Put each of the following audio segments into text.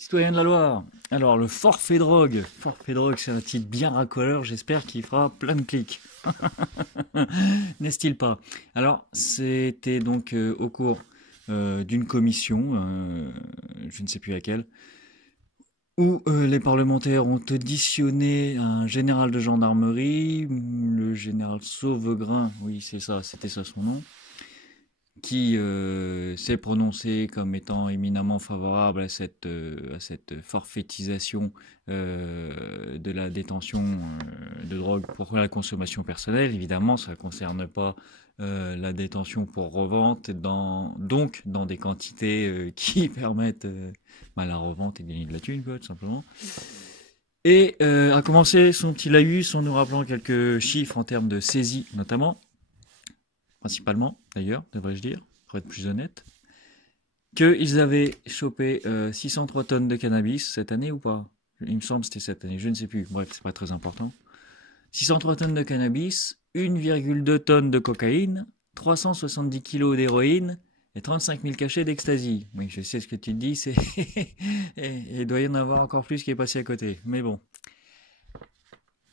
Citoyen de la Loire. Alors, le forfait drogue. Forfait drogue, c'est un titre bien racoleur. J'espère qu'il fera plein de clics. N'est-il pas? Alors, c'était donc au cours d'une commission, je ne sais plus laquelle, où les parlementaires ont auditionné un général de gendarmerie, le général Sauvegrain, oui, c'est ça, c'était ça son nom, qui s'est prononcé comme étant éminemment favorable à cette forfaitisation de la détention de drogue pour la consommation personnelle. Évidemment, ça ne concerne pas la détention pour revente, donc dans des quantités qui permettent la revente et gagner de la thune, quoi, tout simplement. Et a commencé son petit laïus en nous rappelant quelques chiffres en termes de saisie, notamment, principalement d'ailleurs, devrais-je dire, pour être plus honnête, qu'ils avaient chopé 603 tonnes de cannabis cette année ou pas. Il me semble que c'était cette année, je ne sais plus. Bref, c'est pas très important. 603 tonnes de cannabis, 1,2 tonnes de cocaïne, 370 kilos d'héroïne et 35 000 cachets d'ecstasy. Oui, je sais ce que tu te dis, c'est et il doit y en avoir encore plus qui est passé à côté. Mais bon,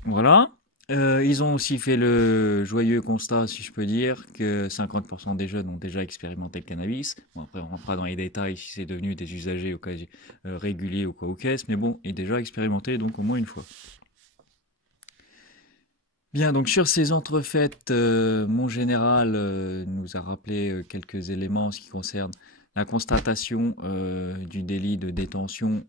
voilà. Ils ont aussi fait le joyeux constat, si je peux dire, que 50% des jeunes ont déjà expérimenté le cannabis. Bon, après, on rentrera dans les détails si c'est devenu des usagers réguliers ou quoi ou qu'est-ce, mais bon, et déjà expérimenté donc au moins une fois. Bien, donc sur ces entrefaites, mon général nous a rappelé quelques éléments en ce qui concerne la constatation du délit de détention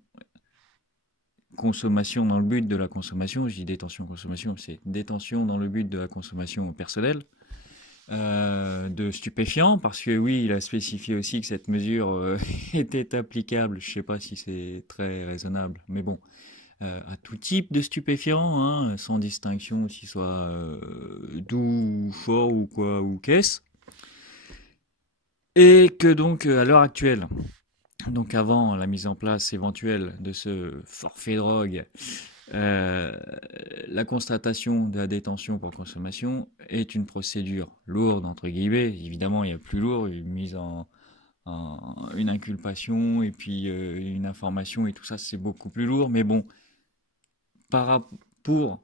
consommation dans le but de la consommation. Je dis détention consommation, c'est détention dans le but de la consommation personnelle de stupéfiants, parce que oui, il a spécifié aussi que cette mesure était applicable, je ne sais pas si c'est très raisonnable, mais bon, à tout type de stupéfiants, hein, sans distinction, s'il soit doux ou fort ou quoi ou qu'est-ce. Et que donc, à l'heure actuelle, donc avant la mise en place éventuelle de ce forfait drogue, euh, la constatation de la détention pour consommation est une procédure lourde, entre guillemets. Évidemment, il y a plus lourd, une mise une inculpation et puis une information et tout ça, c'est beaucoup plus lourd. Mais bon, pour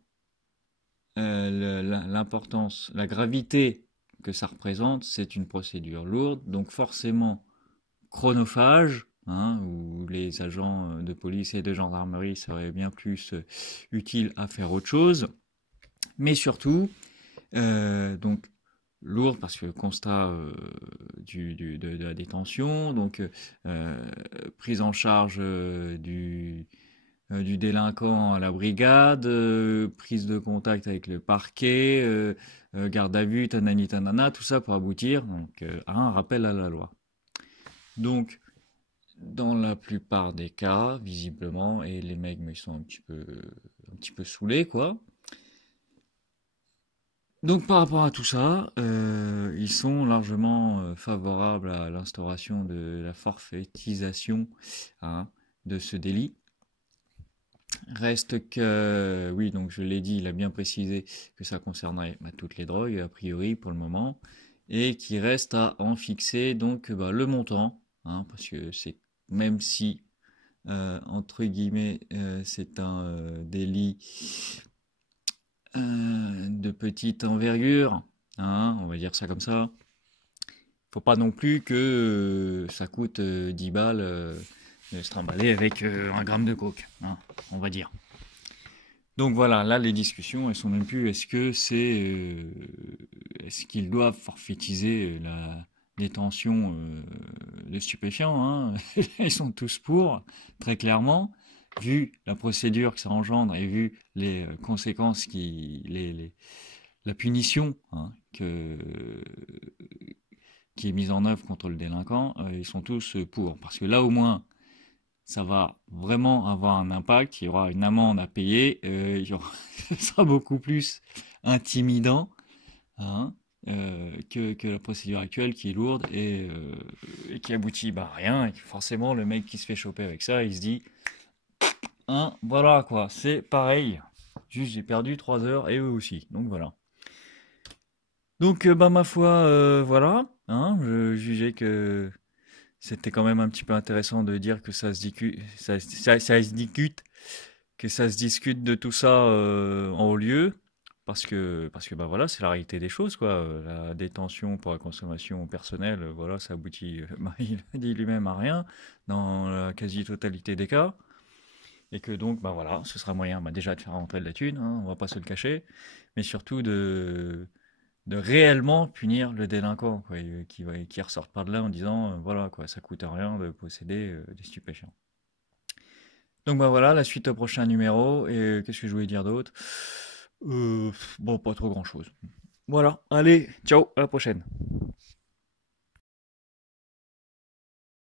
l'importance, la gravité que ça représente, c'est une procédure lourde, donc forcément chronophage, hein, où les agents de police et de gendarmerie seraient bien plus utiles à faire autre chose, mais surtout, donc lourde parce que le constat de la détention, donc prise en charge du délinquant à la brigade, prise de contact avec le parquet, garde à vue, tanani tanana, tout ça pour aboutir donc, à un rappel à la loi. Donc, dans la plupart des cas, visiblement, et les mecs me sont un petit peu saoulés, quoi. Donc, par rapport à tout ça, ils sont largement favorables à l'instauration de la forfaitisation, hein, de ce délit. Reste que, oui, donc je l'ai dit, il a bien précisé que ça concernerait toutes les drogues, a priori, pour le moment, et qu'il reste à en fixer donc le montant, hein, parce que c'est, même si, entre guillemets, c'est un délit de petite envergure, hein, on va dire ça comme ça, faut pas non plus que ça coûte 10 balles de se trimballer avec un gramme de coke, hein, on va dire. Donc voilà, là les discussions, elles sont même plus est-ce qu'ils doivent forfaitiser la détention de stupéfiants, hein. Ils sont tous pour, très clairement, vu la procédure que ça engendre et vu les conséquences la punition, hein, qui est mise en œuvre contre le délinquant, ils sont tous pour. Parce que là au moins, ça va vraiment avoir un impact. Il y aura une amende à payer. Ce sera beaucoup plus intimidant, hein, que la procédure actuelle qui est lourde et qui aboutit à rien. Et forcément, le mec qui se fait choper avec ça, il se dit, hein, voilà quoi, c'est pareil. Juste, j'ai perdu 3 heures et eux aussi. Donc voilà. Donc, ma foi, voilà. Hein, je jugeais que c'était quand même un petit peu intéressant de dire que ça se discute, que ça se discute de tout ça en haut lieu, parce que bah voilà, c'est la réalité des choses, quoi. La détention pour la consommation personnelle, voilà, ça aboutit, bah, il a dit lui-même à rien dans la quasi-totalité des cas. Et que donc, bah voilà, ce sera moyen bah, déjà de faire rentrer de la thune, hein, on va pas se le cacher, mais surtout de réellement punir le délinquant, quoi, et qui ressorte par de là en disant, voilà, quoi, ça coûte rien de posséder des stupéfiants. Donc bah voilà, la suite au prochain numéro, et qu'est-ce que je voulais dire d'autre? Bon, pas trop grand-chose. Voilà, allez, ciao, à la prochaine.